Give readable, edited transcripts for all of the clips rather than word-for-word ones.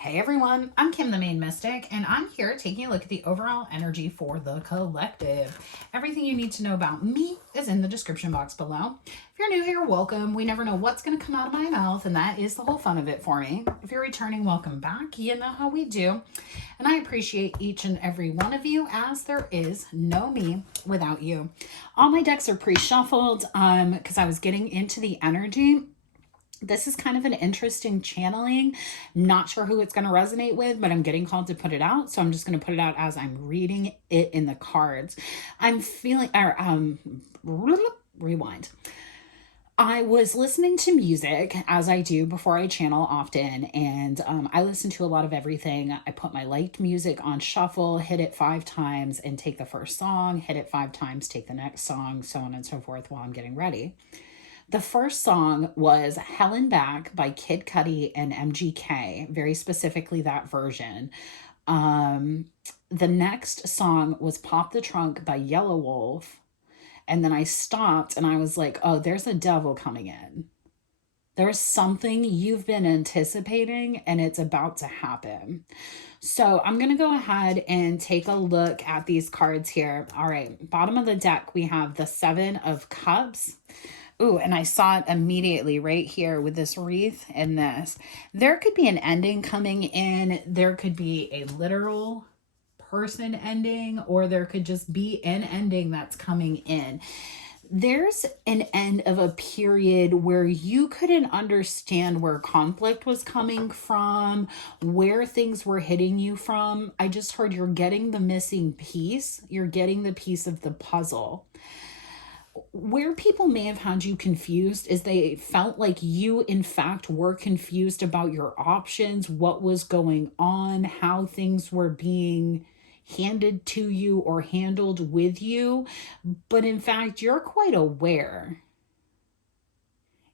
Hey everyone, I'm Kim the Maine Mystic, and I'm here taking a look at the overall energy for the collective. Everything you need to know about me is in the description box below. If you're new here, welcome. We never know what's going to come out of my mouth, and that is the whole fun of it for me. If you're returning, welcome back. You know how we do. And I appreciate each and every one of you, as there is no me without you. All my decks are pre-shuffled because I was getting into the energy. This is kind of an interesting channeling. Not sure who it's going to resonate with, but I'm getting called to put it out. So I'm just going to put it out as I'm reading it in the cards. I'm feeling, rewind. I was listening to music, as I do before I channel often, and I listen to a lot of everything. I put my liked music on shuffle, hit it 5 times, and take the first song, hit it 5 times, take the next song, so on and so forth while I'm getting ready. The first song was Helen Back by Kid Cudi and MGK, very specifically that version. The next song was Pop the Trunk by Yellow Wolf. And then I stopped and I was like, oh, there's a devil coming in. There's something you've been anticipating and it's about to happen. So I'm going to go ahead and take a look at these cards here. All right, bottom of the deck, we have the 7 of Cups. Ooh, and I saw it immediately right here with this wreath and this. There could be an ending coming in. There could be a literal person ending, or there could just be an ending that's coming in. There's an end of a period where you couldn't understand where conflict was coming from, where things were hitting you from. I just heard you're getting the missing piece. You're getting the piece of the puzzle. Where people may have had you confused is they felt like you, in fact, were confused about your options, what was going on, how things were being handed to you or handled with you. But in fact, you're quite aware.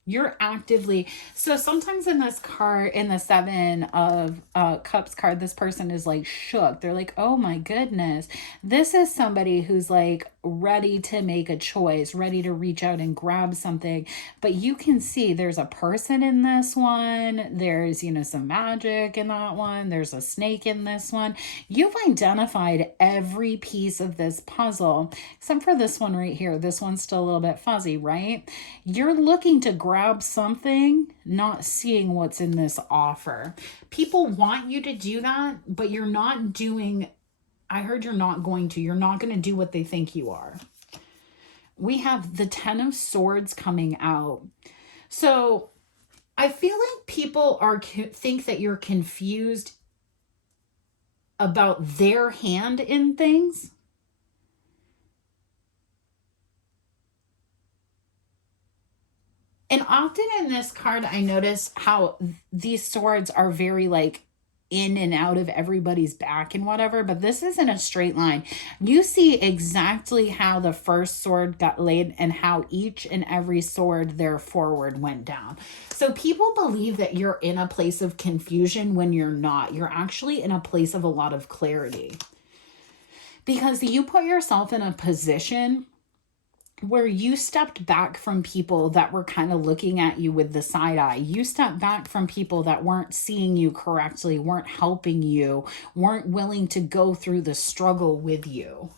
You're actively, so sometimes in this card, in the 7 of Cups card, this person is like shook. They're like, oh my goodness, this is somebody who's like ready to make a choice, ready to reach out and grab something. But you can see there's a person in this one. There's, some magic in that one. There's a snake in this one. You've identified every piece of this puzzle, except for this one right here. This one's still a little bit fuzzy, right? You're looking to grab something, not seeing what's in this offer. People want you to do that, but you're not doing, I heard you're not going to do what they think you are. We have the 10 of Swords coming out. So I feel like people think that you're confused about their hand in things. And often in this card, I notice how these swords are very like in and out of everybody's back and whatever, but this isn't a straight line. You see exactly how the first sword got laid and how each and every sword there forward went down. So people believe that you're in a place of confusion when you're not. You're actually in a place of a lot of clarity, because you put yourself in a position where you stepped back from people that were kind of looking at you with the side eye. You stepped back from people that weren't seeing you correctly, weren't helping you, weren't willing to go through the struggle with you.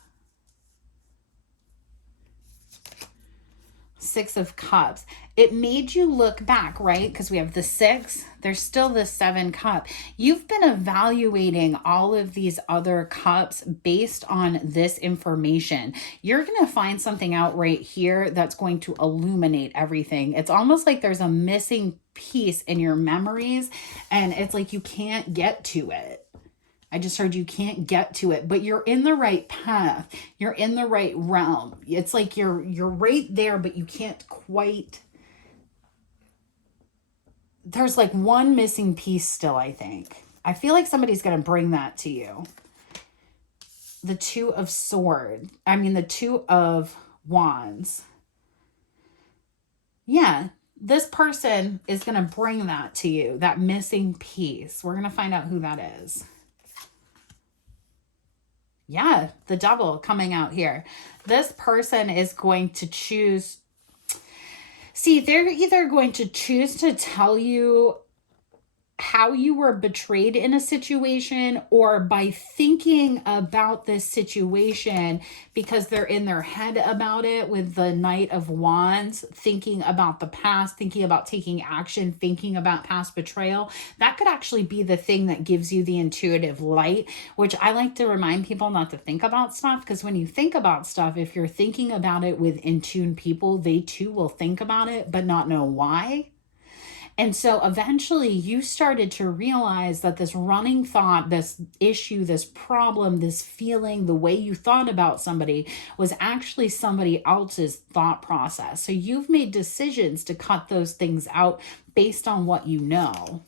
6 of Cups. It made you look back, right? Because we have the 6, there's still the 7 cup. You've been evaluating all of these other cups based on this information. You're going to find something out right here that's going to illuminate everything. It's almost like there's a missing piece in your memories, and it's like you can't get to it. I just heard you can't get to it, but you're in the right path. You're in the right realm. It's like you're right there, but you can't quite. There's like one missing piece still, I think. I feel like somebody's going to bring that to you. The 2 of Swords. I mean, the 2 of Wands. Yeah, this person is going to bring that to you, that missing piece. We're going to find out who that is. Yeah, the Devil coming out here. This person is going to choose. See, they're either going to choose to tell you how you were betrayed in a situation, or by thinking about this situation because they're in their head about it with the Knight of Wands, thinking about the past, thinking about taking action, thinking about past betrayal. That could actually be the thing that gives you the intuitive light, which I like to remind people not to think about stuff, because when you think about stuff, if you're thinking about it with in tune people, they too will think about it but not know why. And so eventually you started to realize that this running thought, this issue, this problem, this feeling, the way you thought about somebody was actually somebody else's thought process. So you've made decisions to cut those things out based on what you know.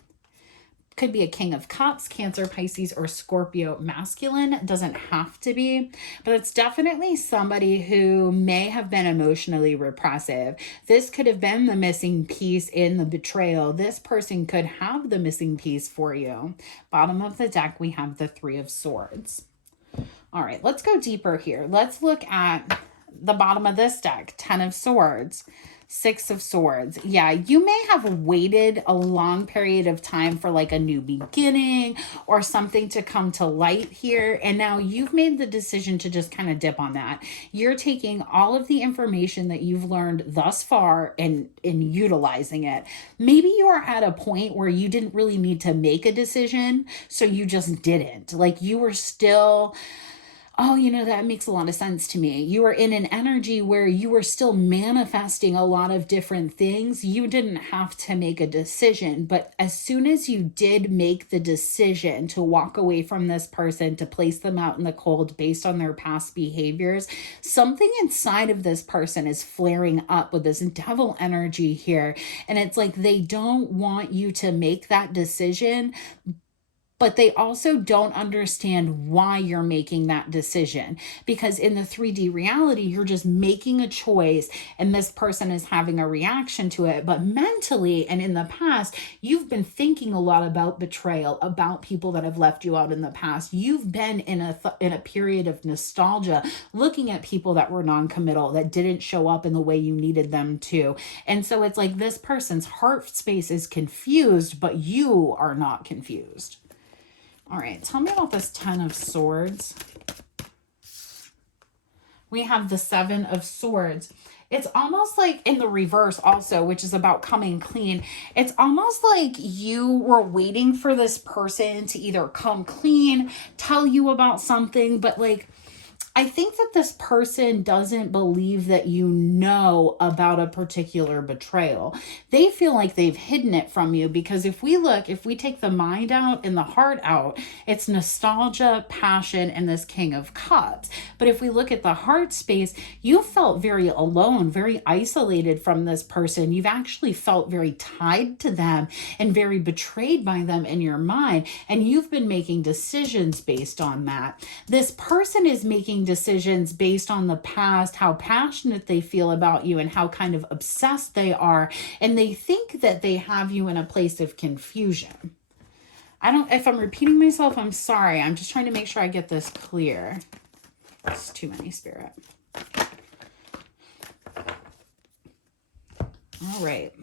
Could be a King of Cups, Cancer, Pisces, or Scorpio masculine. It doesn't have to be, but it's definitely somebody who may have been emotionally repressive. This could have been the missing piece in the betrayal. This person could have the missing piece for you. Bottom of the deck, we have the Three of Swords. All right, let's go deeper here. Let's look at the bottom of this deck, Ten of Swords. Six of Swords. Yeah, you may have waited a long period of time for like a new beginning or something to come to light here. And now you've made the decision to just kind of dip on that. You're taking all of the information that you've learned thus far and utilizing it. Maybe you're at a point where you didn't really need to make a decision, so you just didn't. Like you were still... Oh, you know, that makes a lot of sense to me. You were in an energy where you were still manifesting a lot of different things. You didn't have to make a decision, but as soon as you did make the decision to walk away from this person, to place them out in the cold based on their past behaviors, something inside of this person is flaring up with this devil energy here. And it's like they don't want you to make that decision, but they also don't understand why you're making that decision. Because in the 3D reality, you're just making a choice and this person is having a reaction to it. But mentally and in the past, you've been thinking a lot about betrayal, about people that have left you out in the past. You've been in a period of nostalgia, looking at people that were non-committal, that didn't show up in the way you needed them to. And so it's like this person's heart space is confused, but you are not confused. All right, tell me about this Ten of Swords. We have the Seven of Swords. It's almost like in the reverse also, which is about coming clean. It's almost like you were waiting for this person to either come clean, tell you about something, but like, I think that this person doesn't believe that you know about a particular betrayal. They feel like they've hidden it from you, because if we take the mind out and the heart out, it's nostalgia, passion, and this King of Cups. But if we look at the heart space, you felt very alone, very isolated from this person. You've actually felt very tied to them and very betrayed by them in your mind. And you've been making decisions based on that. This person is making decisions based on the past, how passionate they feel about you and how kind of obsessed they are. And they think that they have you in a place of confusion. If I'm repeating myself, I'm sorry. I'm just trying to make sure I get this clear. It's too many, Spirit. All right.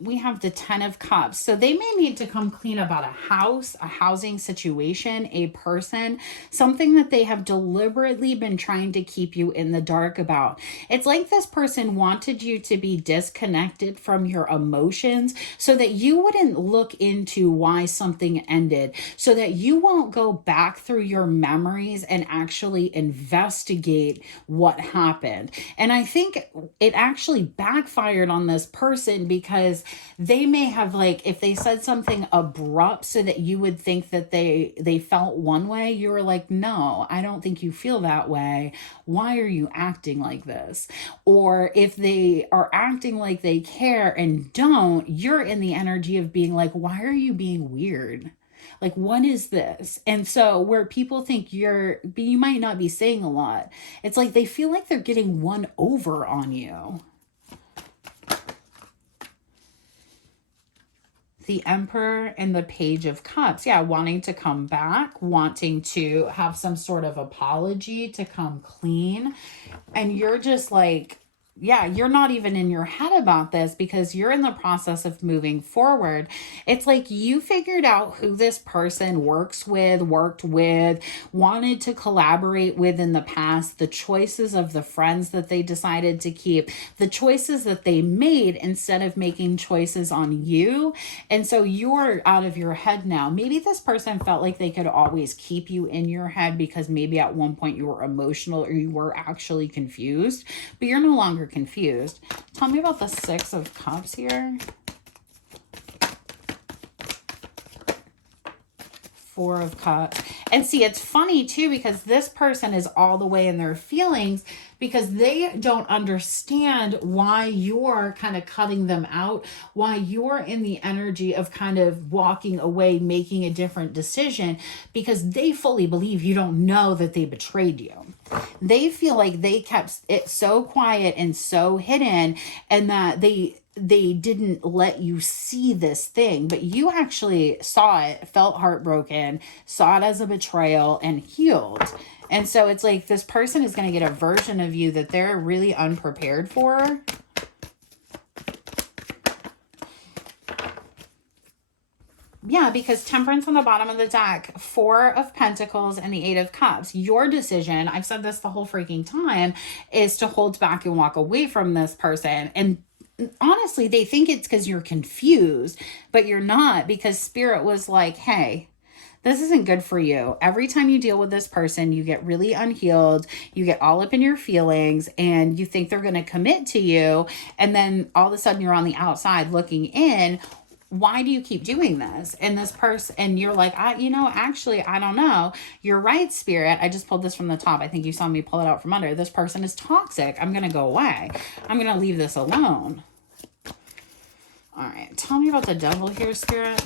We have the Ten of Cups. So they may need to come clean about a house, a housing situation, a person, something that they have deliberately been trying to keep you in the dark about. It's like this person wanted you to be disconnected from your emotions so that you wouldn't look into why something ended, so that you won't go back through your memories and actually investigate what happened. And I think it actually backfired on this person, because they may have, like, if they said something abrupt so that you would think that they felt one way, you were like, no, I don't think you feel that way. Why are you acting like this? Or if they are acting like they care and don't, you're in the energy of being like, why are you being weird? Like, what is this? And so where people think you might not be saying a lot, it's like they feel like they're getting one over on you. The Emperor and the Page of Cups. Yeah, wanting to come back, wanting to have some sort of apology, to come clean. And you're just like, Yeah, you're not even in your head about this because you're in the process of moving forward. It's like you figured out who this person worked with, wanted to collaborate with in the past, the choices of the friends that they decided to keep, the choices that they made instead of making choices on you. And so you're out of your head now. Maybe this person felt like they could always keep you in your head because maybe at one point you were emotional or you were actually confused, but you're no longer confused. Tell me about the Six of Cups here. Four of Cups. And see, it's funny too, because this person is all the way in their feelings because they don't understand why you're kind of cutting them out, why you're in the energy of kind of walking away, making a different decision, because they fully believe you don't know that they betrayed you. They feel like they kept it so quiet and so hidden, and that they didn't let you see this thing, but you actually saw it, felt heartbroken, saw it as a betrayal, and healed. And so it's like this person is going to get a version of you that they're really unprepared for. Yeah, because Temperance on the bottom of the deck, Four of Pentacles and the Eight of Cups. Your decision, I've said this the whole freaking time, is to hold back and walk away from this person. And honestly, they think it's because you're confused, but you're not, because Spirit was like, hey, this isn't good for you. Every time you deal with this person, you get really unhealed, you get all up in your feelings, and you think they're going to commit to you. And then all of a sudden you're on the outside looking in. Why do you keep doing this? And this person, and you're like, actually, I don't know. You're right, Spirit. I just pulled this from the top. I think you saw me pull it out from under. This person is toxic. I'm going to go away. I'm going to leave this alone. All right. Tell me about the Devil here, Spirit.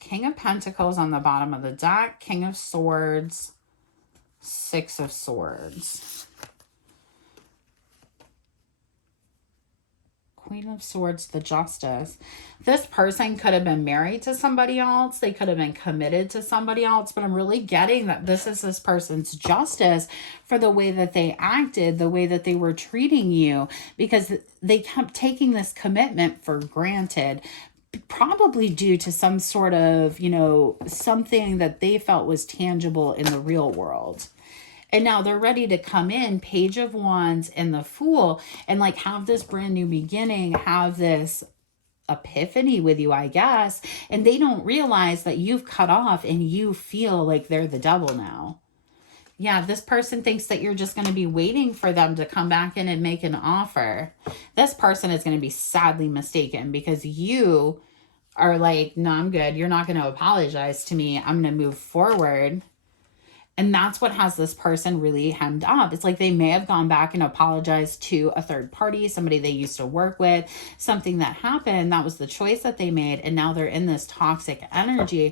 King of Pentacles on the bottom of the deck. King of Swords. Six of Swords. Queen of Swords, the Justice. This person could have been married to somebody else. They could have been committed to somebody else. But I'm really getting that this is this person's justice for the way that they acted, the way that they were treating you, because they kept taking this commitment for granted, probably due to some sort of, something that they felt was tangible in the real world. And now they're ready to come in, Page of Wands and the Fool, and like have this brand new beginning, have this epiphany with you, I guess. And they don't realize that you've cut off and you feel like they're the devil now. Yeah, this person thinks that you're just going to be waiting for them to come back in and make an offer. This person is going to be sadly mistaken, because you are like, no, I'm good. You're not going to apologize to me. I'm going to move forward. And that's what has this person really hemmed up. It's like they may have gone back and apologized to a third party, somebody they used to work with, something that happened. That was the choice that they made. And now they're in this toxic energy